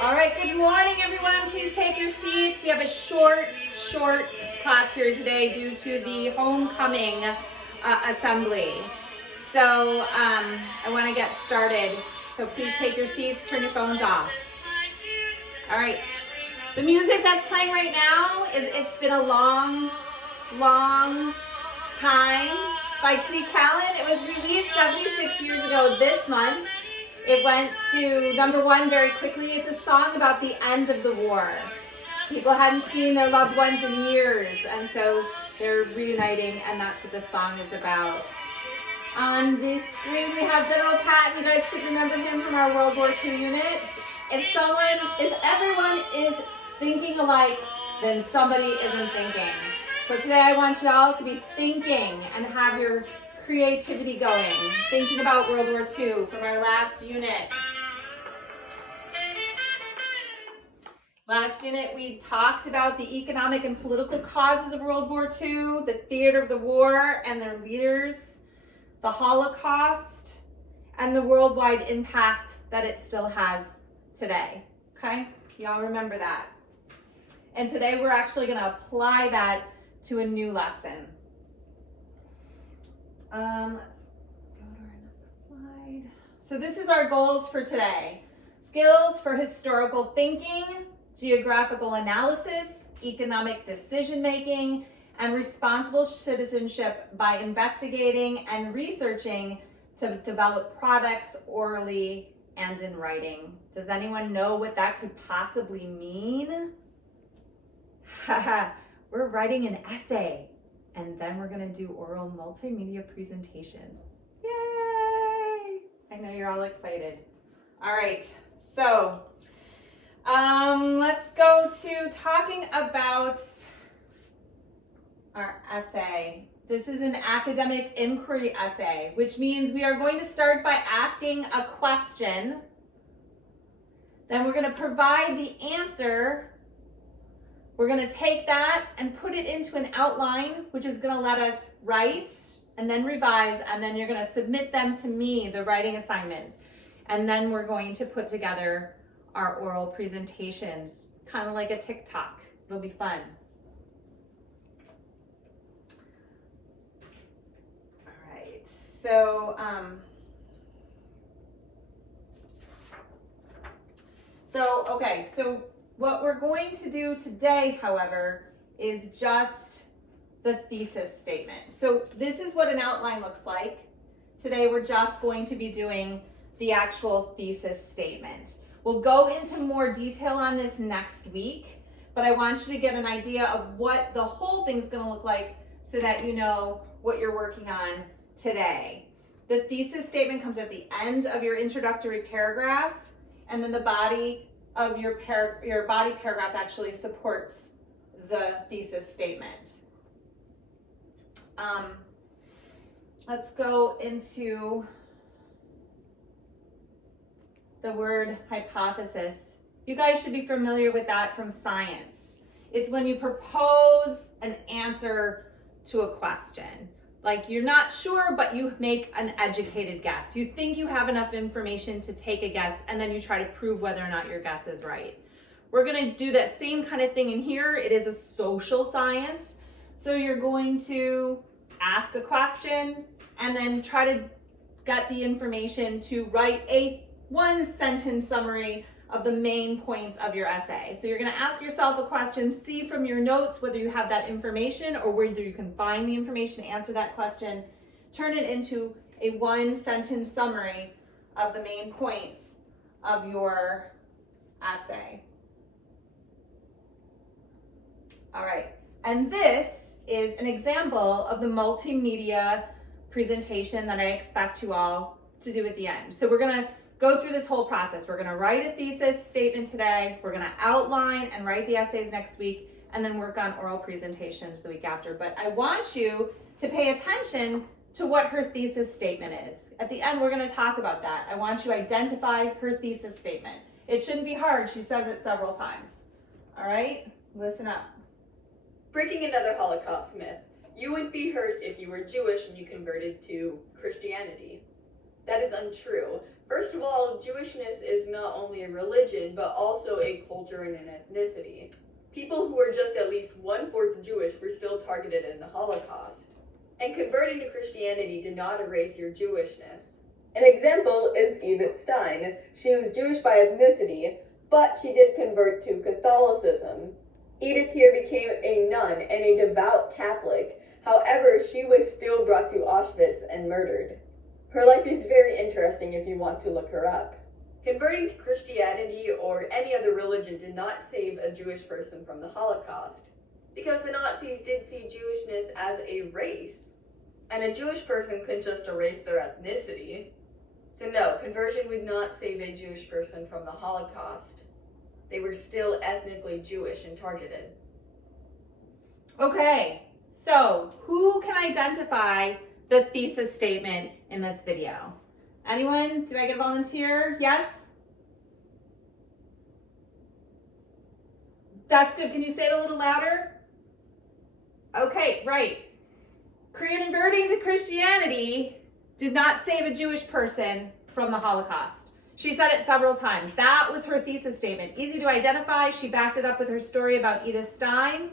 All right, good morning, everyone. Please take your seats. We have a short class period today due to the homecoming assembly. So I want to get started. So please take your seats, turn your phones off. All right. The music that's playing right now It's Been a Long Time by Kitty Callan. It was released 76 years ago this month. It went to #1 very quickly. It's a song about the end of the war. People hadn't seen their loved ones in years, and so they're reuniting, and that's what the song is about. On the screen, we have General Pat. You guys should remember him from our World War II units. If everyone is thinking alike, then somebody isn't thinking. So today I want you all to be thinking and have your creativity going, thinking about World War II from our last unit. Last unit, we talked about the economic and political causes of World War II, the theater of the war and their leaders, the Holocaust, and the worldwide impact that it still has today. Okay? Y'all remember that. And today we're actually going to apply that to a new lesson. Let's go to our next slide. So this is our goals for today. Skills for historical thinking, geographical analysis, economic decision making, and responsible citizenship by investigating and researching to develop products orally and in writing. Does anyone know what that could possibly mean? We're writing an essay. And then we're going to do oral multimedia presentations. Yay! I know you're all excited. All right, so let's go to talking about our essay. This is an academic inquiry essay, which means we are going to start by asking a question. Then we're going to provide the answer. We're going to take that and put it into an outline, which is going to let us write and then revise, and then you're going to submit them to me, the writing assignment. And then we're going to put together our oral presentations, kind of like a TikTok. It'll be fun. All right, so what we're going to do today, however, is just the thesis statement. So this is what an outline looks like. Today we're just going to be doing the actual thesis statement. We'll go into more detail on this next week, but I want you to get an idea of what the whole thing's going to look like so that you know what you're working on today. The thesis statement comes at the end of your introductory paragraph, and then the body of your body paragraph actually supports the thesis statement. Let's go into the word hypothesis. You guys should be familiar with that from science. It's when you propose an answer to a question. Like you're not sure, but you make an educated guess. You think you have enough information to take a guess, and then you try to prove whether or not your guess is right. We're going to do that same kind of thing in here. It is a social science. So you're going to ask a question and then try to get the information to write a one-sentence summary of the main points of your essay. So you're going to ask yourself a question, see from your notes whether you have that information or whether you can find the information to answer that question, turn it into a one-sentence summary of the main points of your essay. All right, and this is an example of the multimedia presentation that I expect you all to do at the end. So we're going to go through this whole process. We're going to write a thesis statement today. We're going to outline and write the essays next week, and then work on oral presentations the week after. But I want you to pay attention to what her thesis statement is. At the end, we're going to talk about that. I want you to identify her thesis statement. It shouldn't be hard. She says it several times. All right? Listen up. Breaking another Holocaust myth. You wouldn't be hurt if you were Jewish and you converted to Christianity. That is untrue. First of all, Jewishness is not only a religion, but also a culture and an ethnicity. People who were just at least 1/4 Jewish were still targeted in the Holocaust. And converting to Christianity did not erase your Jewishness. An example is Edith Stein. She was Jewish by ethnicity, but she did convert to Catholicism. Edith here became a nun and a devout Catholic. However, she was still brought to Auschwitz and murdered. Her life is very interesting if you want to look her up. Converting to Christianity or any other religion did not save a Jewish person from the Holocaust, because the Nazis did see Jewishness as a race, and a Jewish person couldn't just erase their ethnicity. So no, conversion would not save a Jewish person from the Holocaust. They were still ethnically Jewish and targeted. Okay, so who can identify the thesis statement in this video? Anyone? Do I get a volunteer? Yes? That's good. Can you say it a little louder? Okay, right. Converting to Christianity did not save a Jewish person from the Holocaust. She said it several times. That was her thesis statement. Easy to identify. She backed it up with her story about Edith Stein,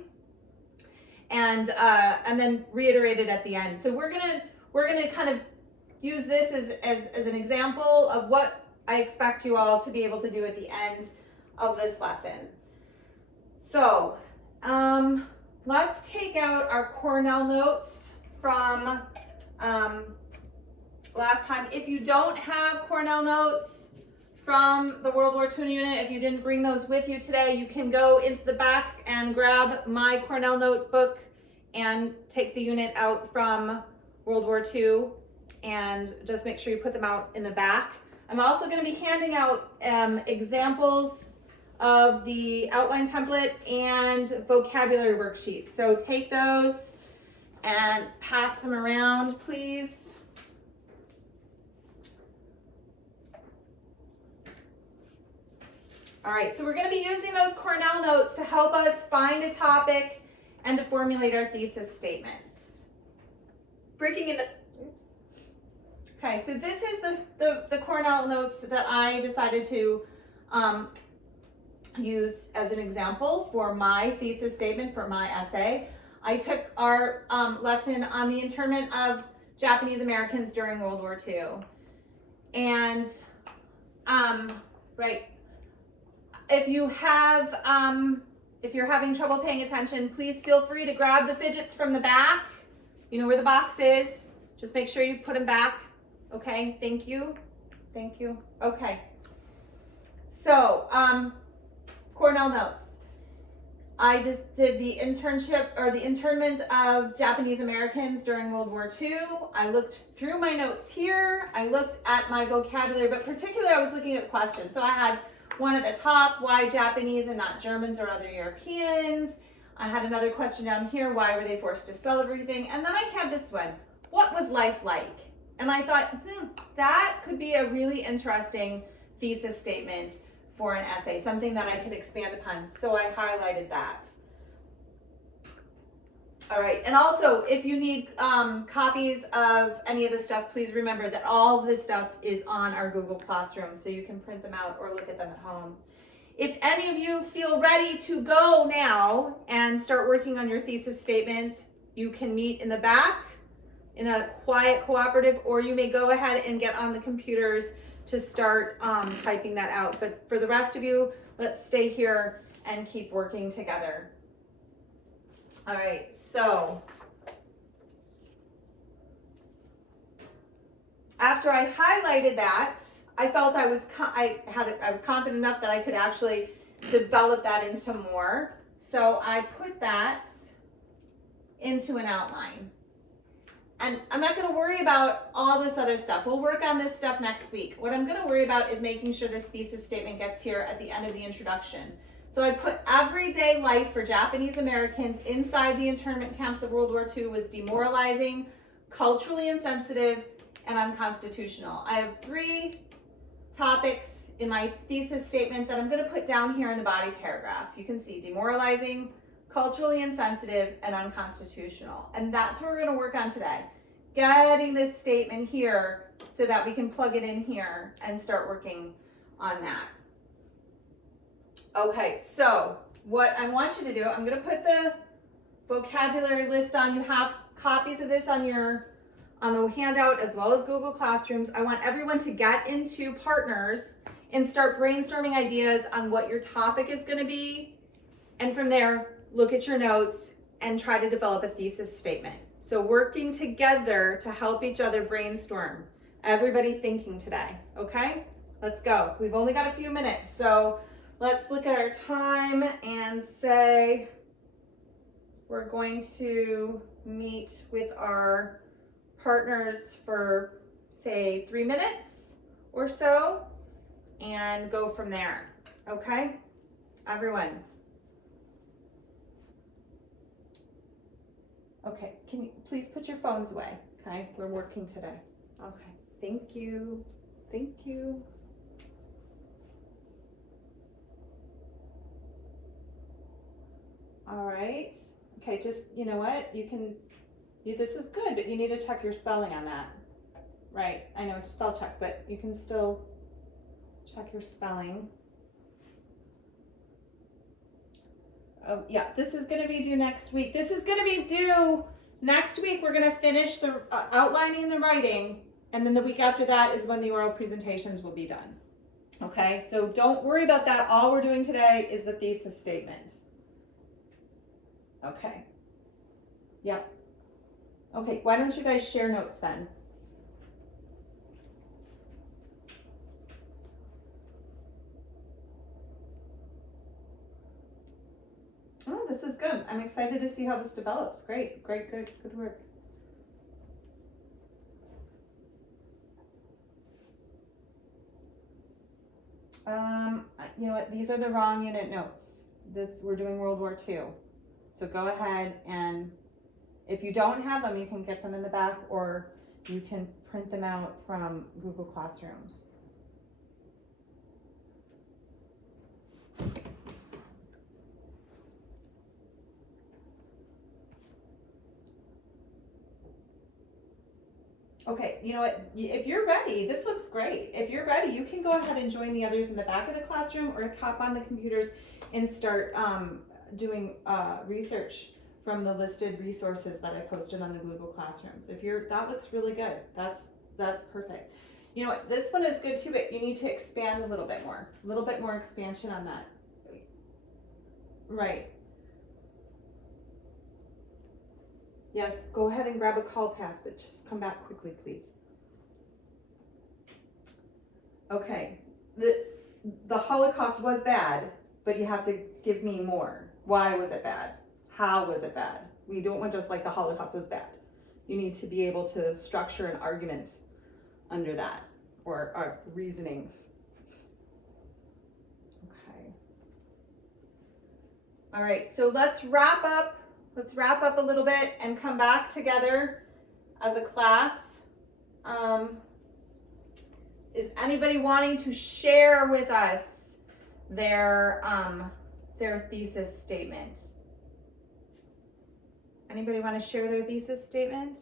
and then reiterated at the end. So we're gonna kind of use this as an example of what I expect you all to be able to do at the end of this lesson. So let's take out our Cornell notes from last time. If you don't have Cornell notes from the World War II unit, if you didn't bring those with you today, you can go into the back and grab my Cornell notebook and take the unit out from World War II, and just make sure you put them out in the back. I'm also going to be handing out examples of the outline template and vocabulary worksheets. So take those and pass them around, please. All right, so we're going to be using those Cornell notes to help us find a topic and to formulate our thesis statements. Breaking it. Oops. Okay, so this is the Cornell notes that I decided to use as an example for my thesis statement for my essay. I took our lesson on the internment of Japanese Americans during World War II. And, right, if you're having trouble paying attention, please feel free to grab the fidgets from the back. You know where the box is. Just make sure you put them back. Okay, thank you. Thank you. Okay. So, Cornell notes. I just did the internship or the internment of Japanese Americans during World War II. I looked through my notes here. I looked at my vocabulary, but particularly I was looking at the questions. So I had one at the top, why Japanese and not Germans or other Europeans? I had another question down here, why were they forced to sell everything? And then I had this one, what was life like? And I thought, that could be a really interesting thesis statement for an essay, something that I could expand upon. So I highlighted that. All right, and also if you need copies of any of this stuff, please remember that all of this stuff is on our Google Classroom, so you can print them out or look at them at home. If any of you feel ready to go now and start working on your thesis statements, you can meet in the back in a quiet cooperative, or you may go ahead and get on the computers to start typing that out. But for the rest of you, let's stay here and keep working together. All right, so after I highlighted that, I felt I was confident enough that I could actually develop that into more. So I put that into an outline. And I'm not going to worry about all this other stuff. We'll work on this stuff next week. What I'm going to worry about is making sure this thesis statement gets here at the end of the introduction. So I put everyday life for Japanese Americans inside the internment camps of World War II was demoralizing, culturally insensitive, and unconstitutional. I have 3 topics in my thesis statement that I'm going to put down here in the body paragraph. You can see demoralizing, culturally insensitive, and unconstitutional. And that's what we're going to work on today. getting this statement here so that we can plug it in here and start working on that. Okay, so what I want you to do, I'm going to put the vocabulary list on. You have copies of this on the handout as well as Google Classrooms. I want everyone to get into Partners and start brainstorming ideas on what your topic is going to be. And from there, look at your notes and try to develop a thesis statement. So working together to help each other brainstorm. Everybody thinking today, okay? Let's go. We've only got a few minutes, so let's look at our time and say we're going to meet with our partners for, say, 3 minutes or so and go from there, okay? Everyone. Okay, can you please put your phones away, okay? We're working today. Okay, thank you. Thank you. All right. Okay, just, you know what? This is good, but you need to check your spelling on that. Right, I know it's spell check, but you can still check your spelling. Oh, yeah, this is going to be due next week. This is going to be due next week. We're going to finish the outlining and the writing, and then the week after that is when the oral presentations will be done. Okay, so don't worry about that. All we're doing today is the thesis statement. Okay. Yep. Okay, why don't you guys share notes then? Oh, this is good. I'm excited to see how this develops. Great, great, good work. You know what? These are the wrong unit notes. We're doing World War II. So go ahead, and if you don't have them, you can get them in the back, or you can print them out from Google Classrooms. Okay, you know what, if you're ready, this looks great. If you're ready, you can go ahead and join the others in the back of the classroom or hop on the computers and start doing research from the listed resources that I posted on the Google Classrooms. That looks really good. That's perfect. You know what, this one is good too, but you need to expand a little bit more expansion on that. Right. Yes, go ahead and grab a call pass, but just come back quickly, please. Okay, the Holocaust was bad, but you have to give me more. Why was it bad? How was it bad? We don't want just like the Holocaust was bad. You need to be able to structure an argument under that, or reasoning. Okay. All right, so let's wrap up a little bit and come back together as a class. Is anybody wanting to share with us their thesis statement? Anybody want to share their thesis statement?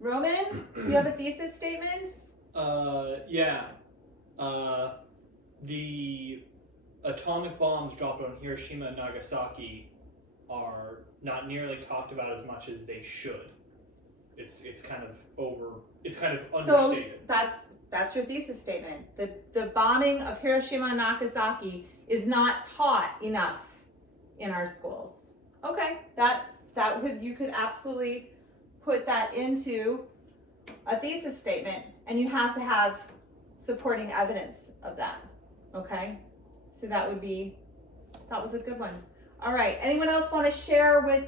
Roman, you have a thesis statement? Yeah. The atomic bombs dropped on Hiroshima and Nagasaki are not nearly talked about as much as they should. It's kind of understated. So that's your thesis statement. The bombing of Hiroshima and Nagasaki is not taught enough in our schools. Okay, you could absolutely put that into a thesis statement, and you have to have supporting evidence of that. Okay, so that was a good one. All right, anyone else want to share with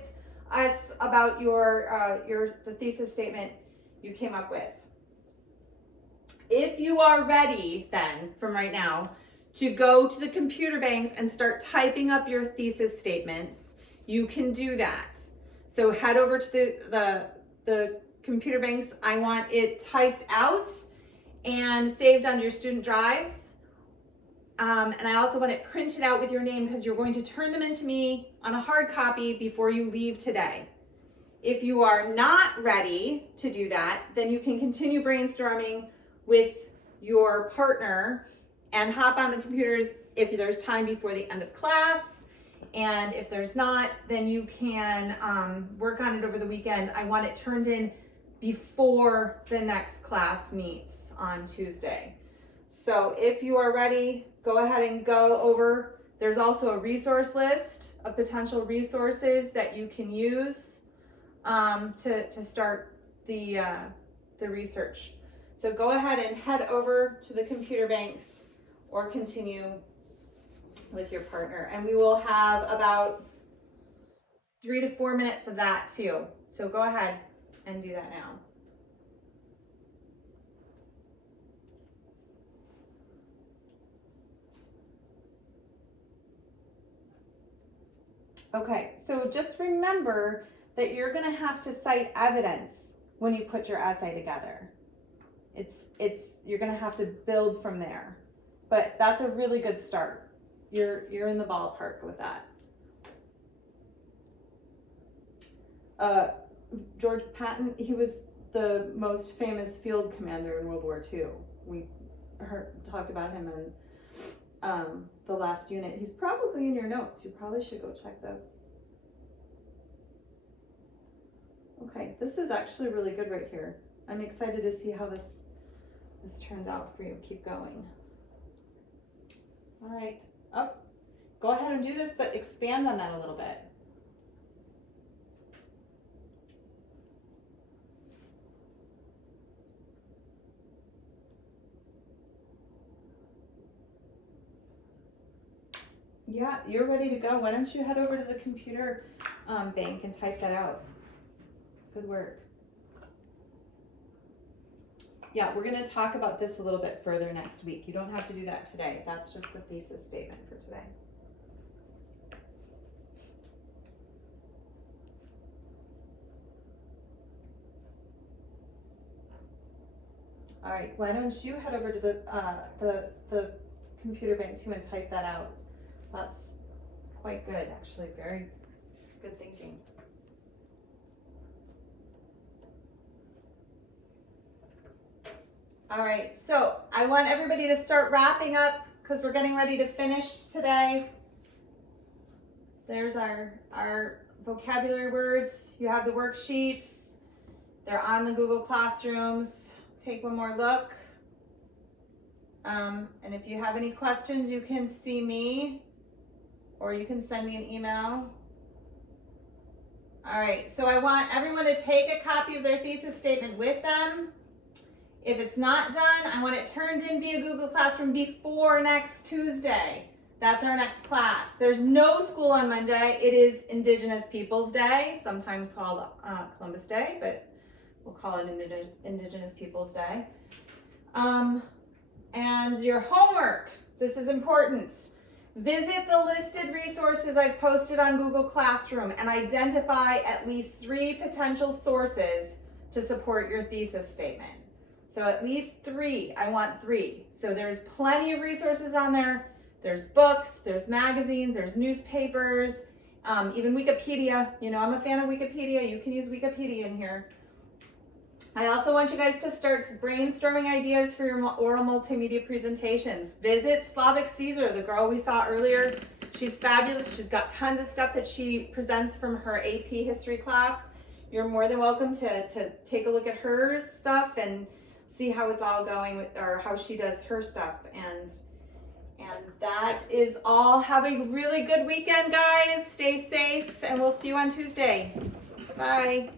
us about the thesis statement you came up with? If you are ready then, from right now, to go to the computer banks and start typing up your thesis statements, you can do that. So head over to the computer banks. I want it typed out and saved on your student drives. And I also want it printed out with your name because you're going to turn them into me on a hard copy before you leave today. If you are not ready to do that, then you can continue brainstorming with your partner and hop on the computers if there's time before the end of class. And if there's not, then you can work on it over the weekend. I want it turned in before the next class meets on Tuesday. So if you are ready, go ahead and go over. There's also a resource list of potential resources that you can use to start the research. So go ahead and head over to the computer banks or continue with your partner. And we will have about 3 to 4 minutes of that too. So go ahead and do that now. Okay, so just remember that you're gonna have to cite evidence when you put your essay together. You're gonna have to build from there, but that's a really good start. You're in the ballpark with that. George Patton, he was the most famous field commander in World War II. We talked about him in the last unit. He's probably in your notes. You probably should go check those. Okay, this is actually really good right here. I'm excited to see how this turns out for you. Keep going. All right, up. Go ahead and do this, but expand on that a little bit. Yeah, you're ready to go. Why don't you head over to the computer bank and type that out? Good work. Yeah, we're going to talk about this a little bit further next week. You don't have to do that today. That's just the thesis statement for today. All right, why don't you head over to the computer bank too and type that out? That's quite good, actually. Very good thinking. All right, so I want everybody to start wrapping up because we're getting ready to finish today. There's our vocabulary words. You have the worksheets. They're on the Google Classrooms. Take one more look. And if you have any questions, you can see me or you can send me an email. All right, so I want everyone to take a copy of their thesis statement with them. If it's not done, I want it turned in via Google Classroom before next Tuesday. That's our next class. There's no school on Monday. It is Indigenous Peoples Day, sometimes called Columbus Day, but we'll call it Indigenous Peoples Day. And your homework, this is important. Visit the listed resources I've posted on Google Classroom and identify at least 3 potential sources to support your thesis statement. So at least 3, I want 3. So there's plenty of resources on there. There's books, there's magazines, there's newspapers, even Wikipedia. You know, I'm a fan of Wikipedia. You can use Wikipedia in here. I also want you guys to start brainstorming ideas for your oral multimedia presentations. Visit Slavic Caesar, the girl we saw earlier. She's fabulous. She's got tons of stuff that she presents from her AP history class. You're more than welcome to take a look at her stuff and see how it's all going or how she does her stuff. And that is all. Have a really good weekend, guys. Stay safe, and we'll see you on Tuesday. Bye.